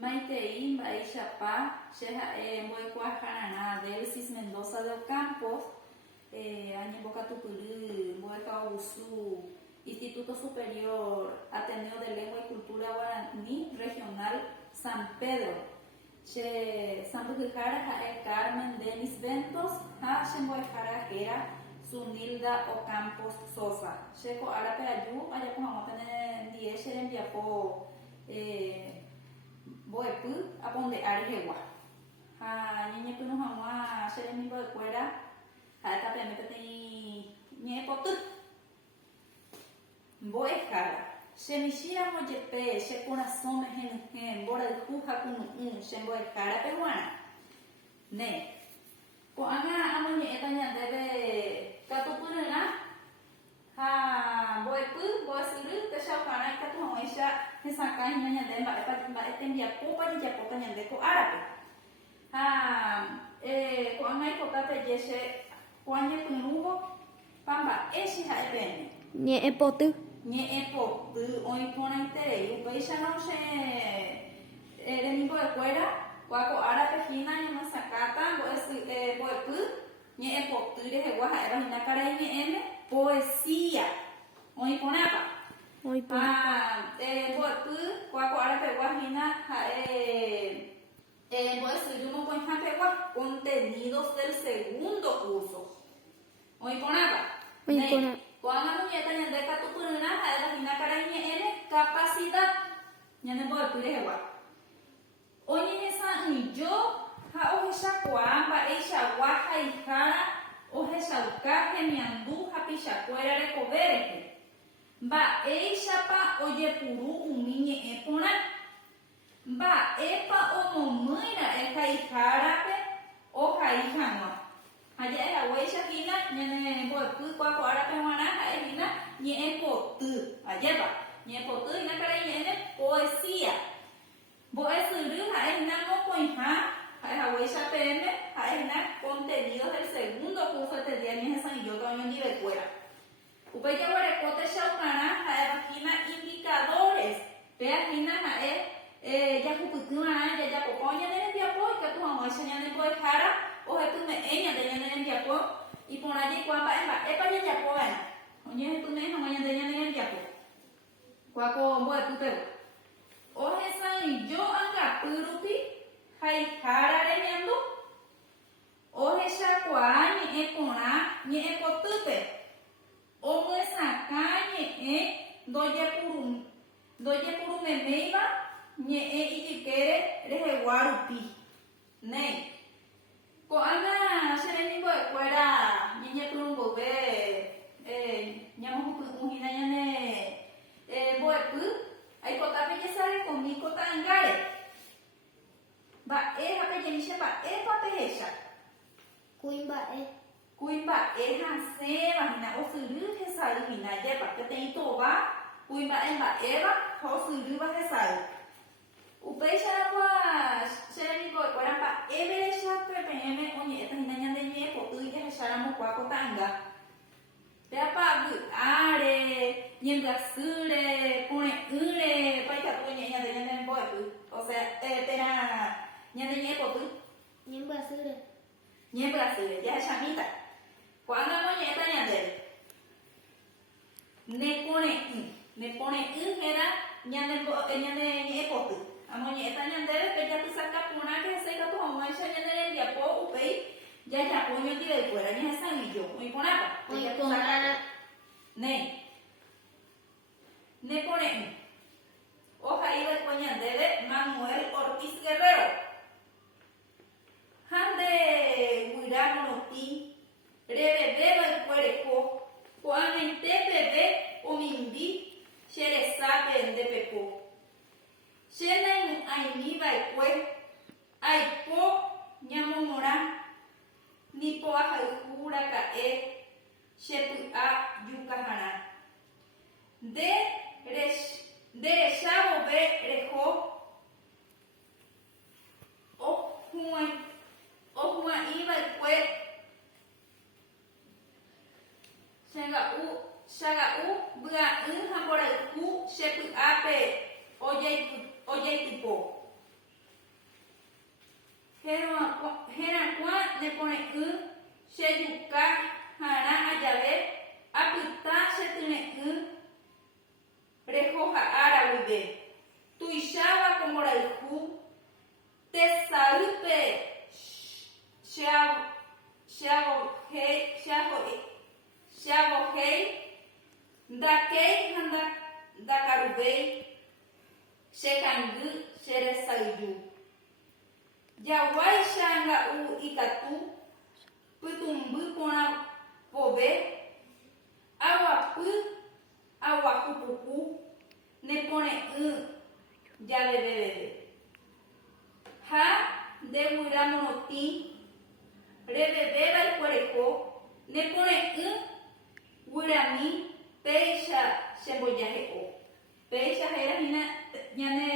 Maitei Mbaichapa, Moecoajarana, Delcis Mendoza de Ocampos, Añembocatupulú, Moecausu, Instituto Superior Ateneo de Lengua y Cultura Guaraní Regional San Pedro. San Bujijara, Carmen Denis Ventos, Xemboejara, Gera, Sunilda Ocampos Sosa. Checo Arape Ayu, Ayacuamotene, Diesheren Diapo, Boepu, Aponde Arejewa. Niñepunu Hama, Xeremibo de Cuera, Atapemete Niepotu. Boejara. Xemishira Moyepe, Xe Corazón Mejengen, Bora de Juja Kunun, Xemboejara Peruana. Ne. Coana Amoñeta Ñandebe Catupurina, Boepu, Boasiru, Texaucana, Catuamoisha, Hesaca, Ñandemba, Etembia Popa y Yapoca Ñandeco Árabe. Coana y Cocape Yeshe, Coaña Kunubo, Pamba, Eshiha Ebene. Nye epotu. Nye epotu, hoy pone interés, Upeisha no se. Enemigo de Cuera. Cuaco árabe fina y una sacata, boepu, nye epotu de Jeguaja, era una cara y poesía. Hoy ponapa. Hoy Boepu, cuaco árabe guajina, boesu con japegua, contenidos del segundo curso. Hoy ponapa. Hoy ponapa. Cuando la muñeca ñandeca tu purina, era una cara y capacidad. Ñande boepu de Jeguaja. Oye, esa ni yo, ojesha coamba, eisha guaja y jara, ojesha ucaje, miandú, japichacuera, recoberje. Va, eisha pa, oye puru, umiñe epona. Va, epa, o momuira, eja y jarape, oja y janua. Allá es agüeisha fina, ñene boepu, cuaco arape guanaja, fina, ñe epotu. Allá va, ñe epotu, y la cara ñene poesía. Boesuru, Jaena Mocoinja, Jahuecha PM, Jaena contenidos del segundo curso de Dianis de San Yoto, año ni de fuera. Upeya Guarecote Chaucana, Jaena indicadores, Peagina, Yacuputuna, Yacopoña de Diapo, que tu mamá enseña de Poejara, o que tu me eña de Diapo, y por allí cuamba, Epa Yapoena, oye, tu me mamá de Diapo. Cuaco, Boetutero. Oje san yo anga purupi, haijara reñando. Oje shakua ni ekona ni ekotupe. Oje saka ni doye puru memeiva ni ijikere rejeguarupi. Ne. Ko anga serenico de fuera ni puru bobe ñamo ujina ñane boepu. Hay cotape que sale conmigo tangare. Va, jape yenisha va, papeja. Cuimba Cuimba, hanse, vagina, o suru, que sale, mina, yepa, que tem toba, cuimba, eva, o suru, va, que sale. Upecha, pues, serenico, cuaramba, everesha, ppm, oye, esta hinaña de ñepo, tú y que echaramos cuaco tanga. Peapa, are, ñembrasure, pone ure, paika tu ñeña de ña de boepu. O sea, pera ña de ñepo tu. Ñembrasure, ya chamita. Cuando moñeta ña de. Ne pone era ña de ñepo tu. A moñeta ña de, que ya tu saca puna que se ka tu mamá ya de diapo, upei. Ya puño tira de fuera, ni esa ni yo. Muy ponapa. Hoy ponapa. Ne pone. Hoja iba coña de Manuel Ortiz Guerrero. Hande Guirano Noti. Rebe beba el cuereco. Cuando te bebé o mindi. Shere sabe de peco. Shere aini va el cue. Ay po ñamomora. Ni po ajura cae, shepu a yucajana. De rechavo ve rejo, o Juan iba el cue, shaga u, bra un jambora el cu, shepu a pe, oye tipo. ne pone chejuka ha'arã ajave apyta chetyre'ỹ reho ha'ára guive tuicháva ko mborayhu tesaýpe cheavohéi ndakéi ha ndakaruvéi chekangy cheresayju jaguáicha nga'u ikatu pytumby porã vove aguapy aguahupuku neporẽ'ỹ javeveve ha ndevyra morotĩ revevéva ikuereho neporẽ'ỹ guyramí péicha chembojahe'o péicha hérahína ñane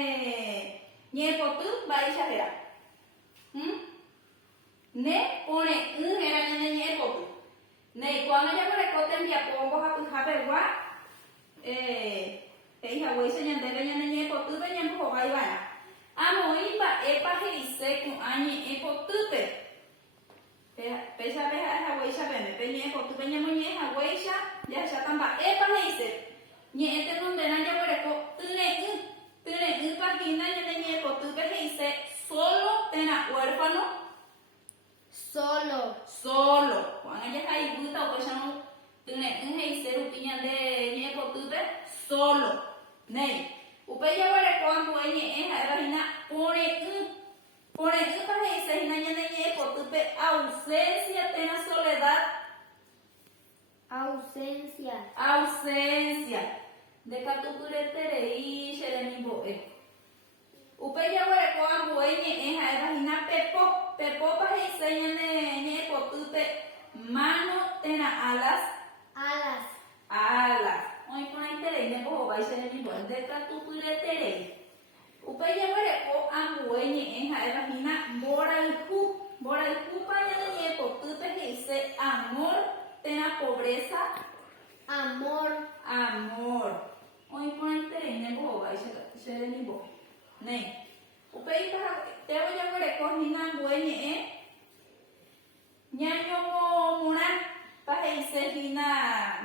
ñe'ẽpoty mba'éicha héra ne porẽ'ỹ héra ñane ñe'ẽpoty neikuaág̃a jakoreko tembiapo mbohapyhapegua heihaguéicha ñandéve ñane ñe'ẽpotýpe ñambohovaiva'erã amoĩ mba'épa he'ise ko'ã ñe'ẽpotýpe péichape ha'ehaguéichapeme pe ñe'ẽpotýpe ñamoñe'ẽhaguéicha jahecháta mba'épa he'ise ñe'ẽ tenondéna jaguereko tyre'ỹ ñane ñe'ẽpotýpe he'ise solo térã huérfano Solo. ko'ág̃a jahaivýta upéicharõ tyre'ỹ he'ise rupi ñande ñe'ẽpotýpe solo néi upéi jaguereko ambue ñe'ẽ ha'evahína porẽ'ýpa he'ise hína ñane ñe'ẽpotýpe ausencia térã soledad ausencia ndekatupyreterei cheremimbo'e upéi jaguereko ambue ñe'ẽ ha'evahína pepópa he'ise ñane ñe'ẽpotýpe mano térã alas oĩporãiterei nembohovái cheremimbo'e ndekatupyreterei upéi jaguereko ambue ñe'ẽ ha'evahína mborayhúpa ñane ñe'ẽpotýpe he'ise amor térã pobreza Amor. oĩporãiterei nembohovái cheremimbo'e néi upéipahaguetévo jaguereko hína ambue ñe'ẽ ñañomomorã he'ise hína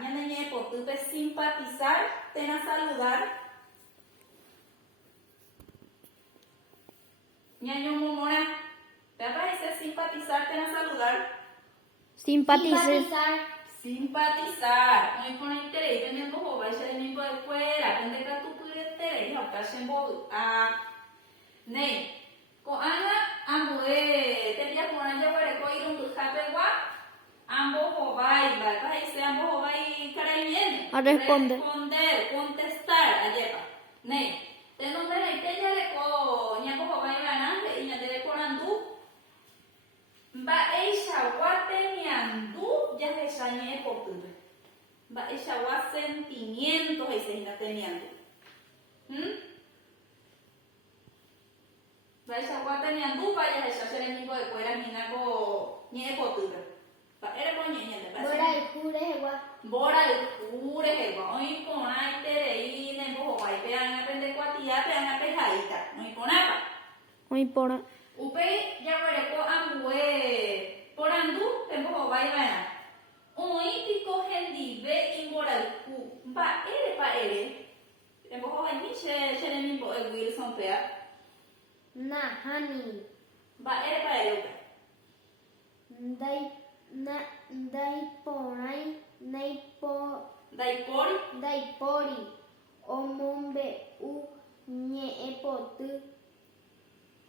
ñane ñe'ẽpotýpe simpatizar térã saludar ñañomomorã péapa he'ise simpatizar térã saludar simpatizar oĩporãiterei pe ñambohovái cheremimbo'ekuéra pe ndekatupyreterei hauka chembovy'a néi ko'ág̃a ambue tembiaporã jaguereko irundyhapegua ambohovái mba'épa he'ise ambohovái karaiméme Responder. Contestar ajépa néi tenondereite jareko ñambohovaiva'erã he'i ñande rekorandu mba'eichagua temiandu jahecha ñe'ẽpotýpe mba'eichagua sentimiento he'ise hína temiandu mba'eichagua temiandúpa jahecha cheremimbo'ekuéra hína ko ñe'ẽpotýpe mba'éreko ñe'ẽ ñande mborayhu rehegua oĩporãiterei nembohovái pe ág̃ape ndekuatia pe ág̃ape haíta oĩporãpa Oĩporã. upéi jaguereko ambue porandu pembohovaiva'erã oĩpiko hendive imborayhu mba'érepa ere embohovaimi cheremimbo'e Wilson péa Nahani. mba'érepa ere upe Ndaipóri omombe'u ñe'ẽpoty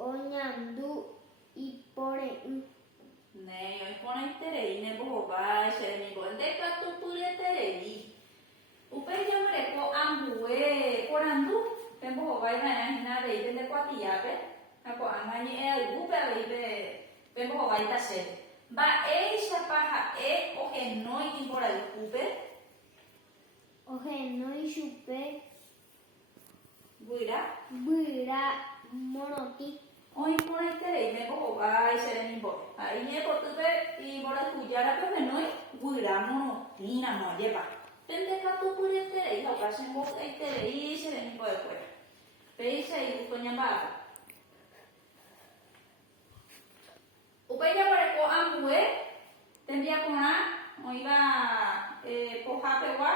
oñandu iporẽ'ỹ Néi oĩporãiterei nembohovái cheremimbo'e ndekatupyreterei upéi jaguereko ambue porandu pembohovaiva'erã hína aveite ndekuatiápe ha ko'ág̃a ñe'ẽaygúpe aveite pembohovaita chéve mba'éichapa ha'e ohenói imborayhúpe ohenói chupe guyra morotĩ oĩporãiterei nembohovái cheremimbo'e ha'e ñe'ẽpotýpe imborayhujárape ohenói guyra morotĩramo ajépa pendekatupyreterei hauka chembo'aiterei cheremimbo'ekuéra péicha irũko ñamba'apo Upaya bareko ambue tembia kona oiba pohapewa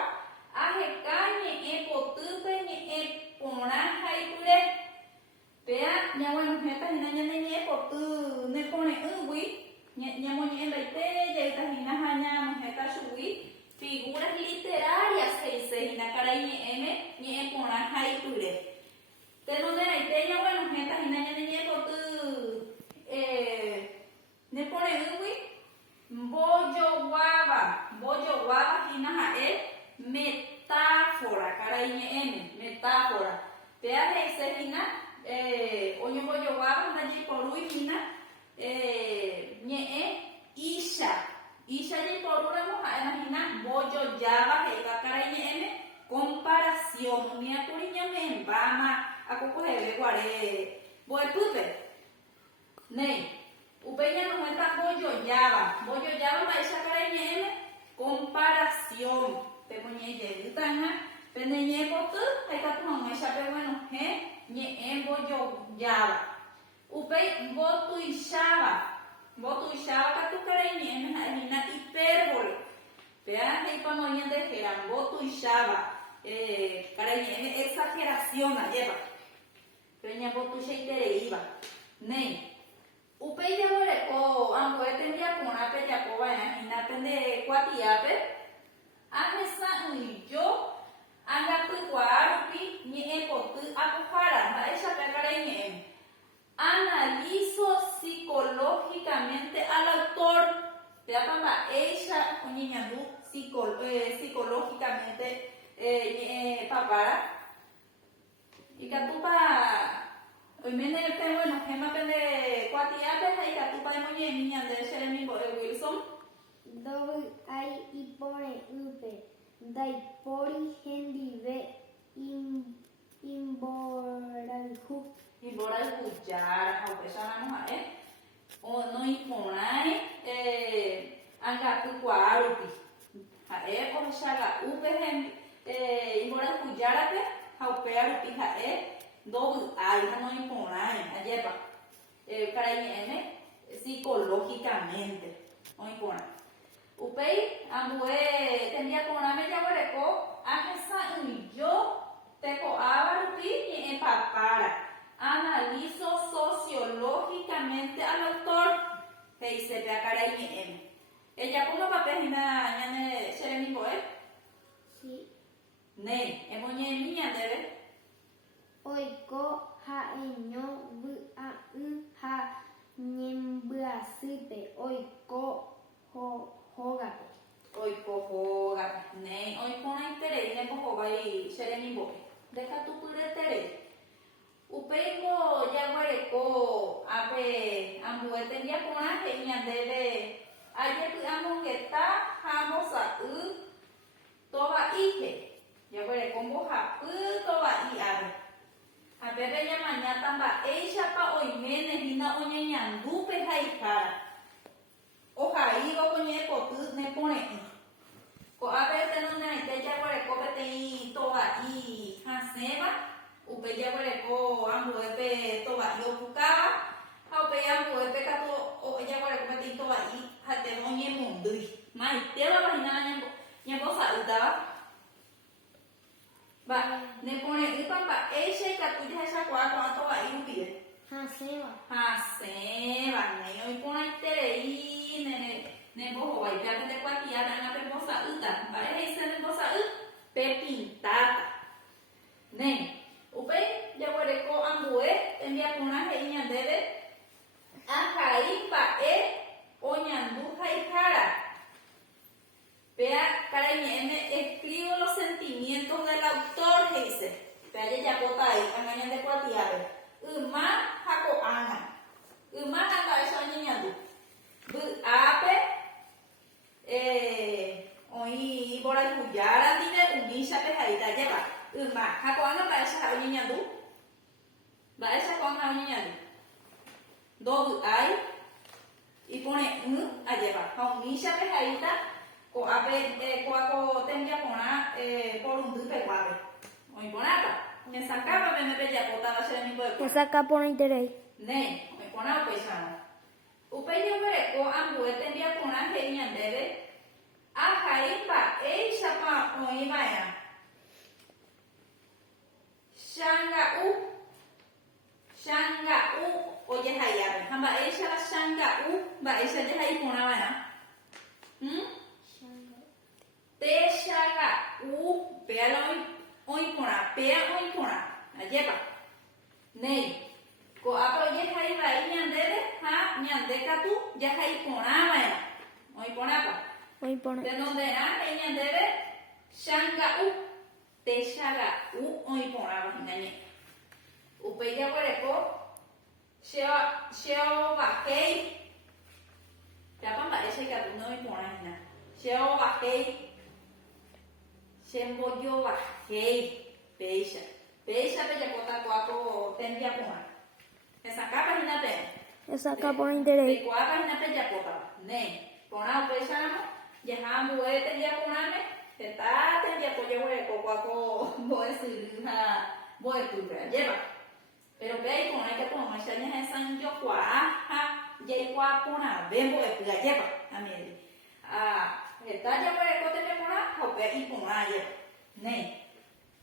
aheka ñe'ẽ potýpe ñe'ẽ porã haipyre pea ñag̃uaig̃uahẽta hína ñane ñe'ẽ poty neporẽ'ỹgui ñamoñe'ẽndaite jaitahína ha ñanohẽta chugui figuras literarias he'ise hína karai ñe'ẽme ñe'ẽ porã haipyre tenonderãite ñag̃uaig̃uahẽta hína ñane ñe'ẽ poty neporẽ'ỹgui mbojoguáva hína ha'e metáfora karai ñe'ẽme metáfora pea he'ise hína oñombojoguáva ndajeporúi hína ñe'ẽ isha jaiporúramo ha'éma hína mbojojáva he'iva karai ñe'ẽme comparación omiákuri ñame'ẽmbáma akokoheve guare mbo'epýpe nei upéi ñanohẽta mbojojáva mba'eicha karai ñe'ẽme comparación pemoñe'ẽjeyýtanga pene ñe'ẽ poty haikatu hag̃uáicha peguenohẽ ñe'ẽ mbojojáva upéi mbotuicháva katu karai ñe'ẽme ha'ehína hipérbole pea heipamo ñandehera mbotuicháva karai ñe'ẽme exageración ajépa pe ñambotuichaitereíva nei upéi jaguareko ambue tembiaporãpe japova'erã hína pende kuatiápe ahesa'ỹijo agapykuaa rupi ñe'ẽ poty apohára mba'éichape karai ñe'ẽme analizo psicológicamente al autor peapa mba'éicha oñeñandu psicológicamente ñe'ẽ papára ikatúpa oiméne peguenohéma pende kuatiápe ha ikatúpa emoñe'ẽmi ñande che remimbo'e Wilson Ndovy'ái iporẽ'ỹpe ndaipóri hendive imborayhu imboriahujára ha upecharamo ha'e noĩporãi agapykuaa rupi ha'e ohechaga'úpe imborayhujárape ha upéva rupi ha'e ndovy'ái ha noĩporãi ajépa karai ñe'ẽme psicológicamente oĩporã upéi ambue tembiaporãme jaguareko ahesa'ỹijo teko'áva rupi ñe'ẽ papára analizo sociológicamente al autor he'isepea karai ñe'ẽme ejapómapape hína ñane che remimbo'e sí. Nei emoñe'ẽmi ñandéve Oiko ha'eño vy'a'ỹ ha ñembyasýpe oiko hógape. Oiko hógape. Nei oiporãiterei nembohovái che remimbo'e ndekatupyreterei. Upéiko jaguareko ápe ambue tembiaporã he'i ñandéve ajepy'amongeta ha mbosa'y tova'ípe. Jaguareko mbohapy tova'i ápe. Apépe ñamañáta mba'éichapa oiméne hína oñeñandúpe haihára. Ohaívo ko ñe'ẽ poty neporẽ'ỹ. Ko'ápe tenonderãite jaguareko peteĩ tova'i hasẽva, upe jaguareko ambuépe tova'i opukáva, ha upéi ambuépe katu jaguareko peteĩ tova'i hatéva oñemondýi. Maitébapa hína ñembosa'ýtava. Neporẽ'ỹpa mba'éicha ikatu jahechakuaa ko'ã tova'i rupive. Hasẽva nei oiporãiterei nembohovái peape ndekuatiáta ág̃a pembosa'ýta. Mba'e he'ise nembosa'y pepintáta. Nei upéi jaguareko ambue tembiaporã he'i ñandéve ahai mba'e oñandu haihára. Pea karai ñe'ẽme escribo los sentimientos del autor he'ise. Pea jejapóta aí ág̃a ñandekuatiápe. Yma ha ko'ág̃a. Yma ha mba'éicha oñeñandu. Vy'ápe oĩ iporayhujára ndive umíchape haíta jépa. Yma ha ko'ág̃a mba'éicha ha oñeñandu. Mba'éicha ko'ág̃a oñeñandu. Ndovy'ái iporẽ'ỹ ajépa. Ha umíchape haíta ko'ápe ko'áko tembiaporã porundy peguápe. Oĩporãta. Ñesakápa pemépe japótava che remimbo'e. Esakáporãiterei. Nei, oĩporã upéicharõ. Upéi jeguereko ambue tembiaporã he'i ñandéve ahai mba'éichapa oĩva'erã. Changa'u ojehaiápe ha mba'éichala changa'u mba'éicha jehai porãva'erã. Techaga'u péala oĩporã, péa oĩporã ajépa. Néi ko'ápe ojehai vai ñandéve ha ñande katu jahai porãva'erã. Oĩporãpa. Oĩporã. Tenonderã he'i ñandéve changa'u. Techaga'u oĩporãva hínañe. Upéi jaguareko cheovahéi. Jápa mba'éicha ikatu noĩporã hína. Cheovahéi. Chembojovahéi péicha. Péichape japóta ko'áko tembiaporã. Hesakápa hína peẽ. Hesakáporãiterei. Peikuaapa hína pejapótava. Néi. Porã upéicharamo jaha ambue tembiaporãme. Heta tembiapo jaguareko ko'áko mbo'esyry ha mbo'epýpe ajépa. Pero pe aiporã ikatuõicha ñahesãijokuaa ha jaikuaa porãve mbo'epy ajépa. Amiéli. Heta jaguareko tembiaporã ha upe iporã ajépa. Néi.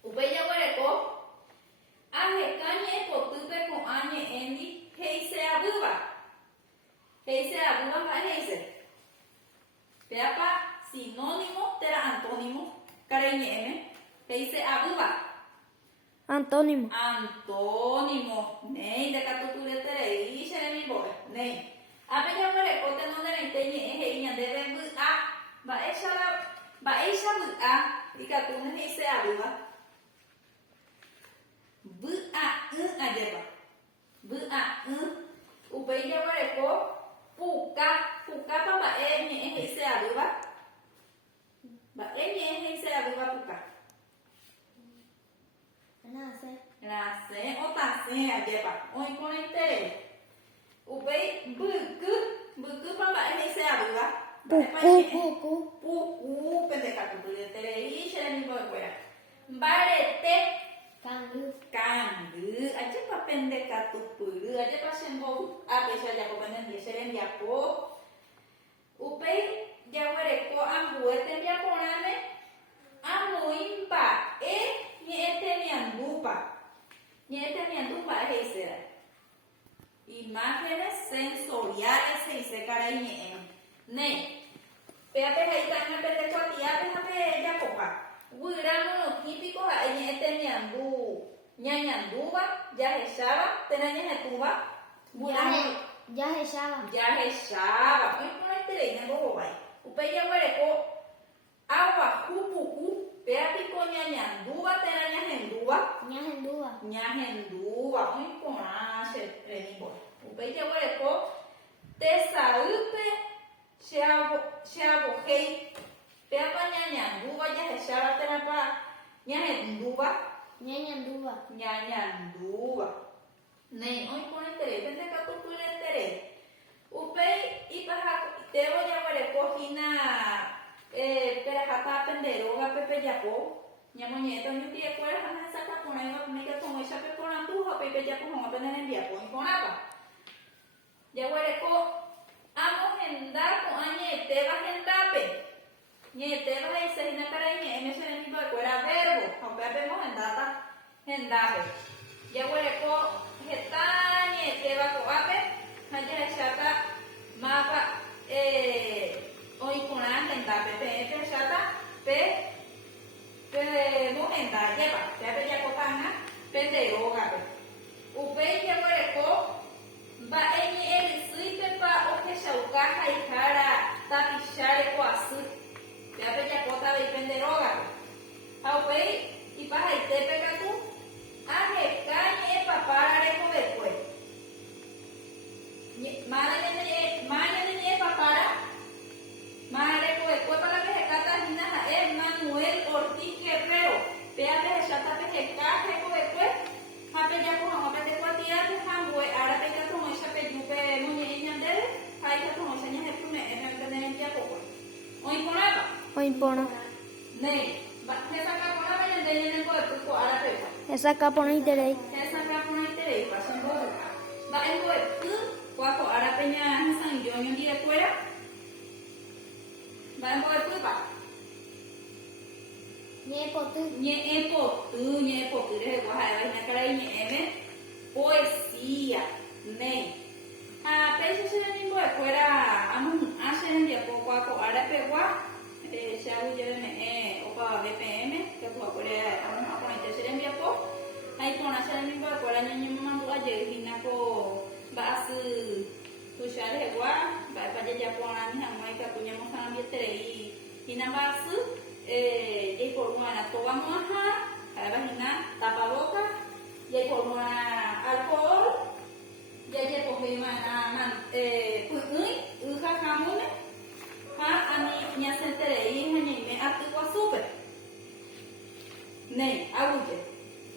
Upéi jaguareko aheka ñe'ẽpotýpe ko'ã ñe'ẽndi heiseavýva. Heiseavýva mba'e heise. Péapa sinónimo térã antónimo karai ñe'ẽme. Heiseavýva. Antónimo. Antónimo. Néi ndekatutureterei che remimbo'e. Néi. Ápe jaguareko tenondereite ñe'ẽ he'i ñandéve vy'a. Mba'éicha vy'a ikatúne heiseavýva. Vy'a'ỹ ajépa. Vy'a'ỹ. Upéi jaguareko puka. Pukápa mba'e ñe'ẽ heiseavýva. Mba'e ñe'ẽ heiseavýva puka. Rasẽ otasẽ ajépa. Oĩporãiterei. Upéi mbyky. Mbykýpa mba'e heiseavýva. Puku. Puku pendekatutureterei che remimbo'ekuéra. Mbarete. Kangy. Ajépa pendekatupyry. Ajépa chembovy'ápe chajapo pendendie che rembiapo. Upéi jaguareko ambue tembiaporãme amói mba'e ñe'ẽ temiandúpa. Ñe'ẽ temiandu mba'e heisére. Imágenes sensoriales heise karai ñe'ẽme. Néi. Péape he'íka'ime pendekuatiápe ha pejapópa. Guyra monotípico ha'e ñe'ẽ temiandu ñañandúva, jahecháva, térã ñahetũva. Jahecháva. Oĩporãiterei ñambohovái. Upéi jaguareko avahupuku. Péapiko ñañandúva térã ñahendúva. Ñahendúva. Oĩporã che remimbo'e. Upéi jaguareko tesaýpe cheavohéi. Péapa ñañandúva jahecháva térãpa ñahendúva. Ñañandúva. Néi oĩporãiterei pendekatupyreterei. Upéi ipahakuitévo jaguareko hína perahata penderógape pejapo. Ñamoñe'ẽta oñopi'ekuéra ha nahesakaporãiva ikatuõichape porãmbu ha upéi pejapo hag̃ua pene rembiapo oĩporãpa. Jaguareko amohenda ko'ã ñe'ẽtéva hendápe. Ñe'ẽtéva heisehína karai ñe'ẽme che remimbo'ekuéra verbo. Ha upépe mohendáta hendápe. Jaguareko heta ñe'ẽtéva ko'ápe ha jahecháta mápa oĩporã hendápe peẽ pecháta pe mohenda ajépa. Péape jakotãha penderógape. Upéi jaguareko mba'e ñe'ẽ rysýipepa ohechauka haihára tapicháre ko'asy. Péape jakótavei penderógape. Ha upéi ipahaitépe katu aheka ñe'ẽ papára rehovekue. Máñañe'ẽ papára rehovekuépa la pehekáta hína ha'e Manuel Ortiz Guerrero. Péape hecháta peheka rehovekue ha pejapo hag̃ua pendekuatiápe ha ambue árape ikatuõicha pejúpe moñe'ẽ ñandéve ha ikatuõicha ñahepyme'ẽ pene rembiapópe. Oĩporãpa. Oĩporã. Néi. Hesakaporãme ñande ñanembo'epy ko árapepa. Hesakáporãiterei. Hesakaporãitereipa chembovy'a. Mba'e mbo'epy ko árape ñahesãijo un día fuera. Va a poder cuipa. Nhé bộ tư. Ñe po tu de guaja de vaina cara y ñe poesía. Ne. A pecho se le nimbo de fuera. Amo hacer en día poco a poco. Ahora pegua. Se ha vuelto de opa BPM. Que pues por amo a poner se le envía poco. Ahí pon hacer en nimbo de fuera ñe mamá tu ayer y na ko va a su tu share de gua. Va a para ya pon a mi jamás que puñamos a mi tere y na va a su por una toba moja, a la vagina tapa boca,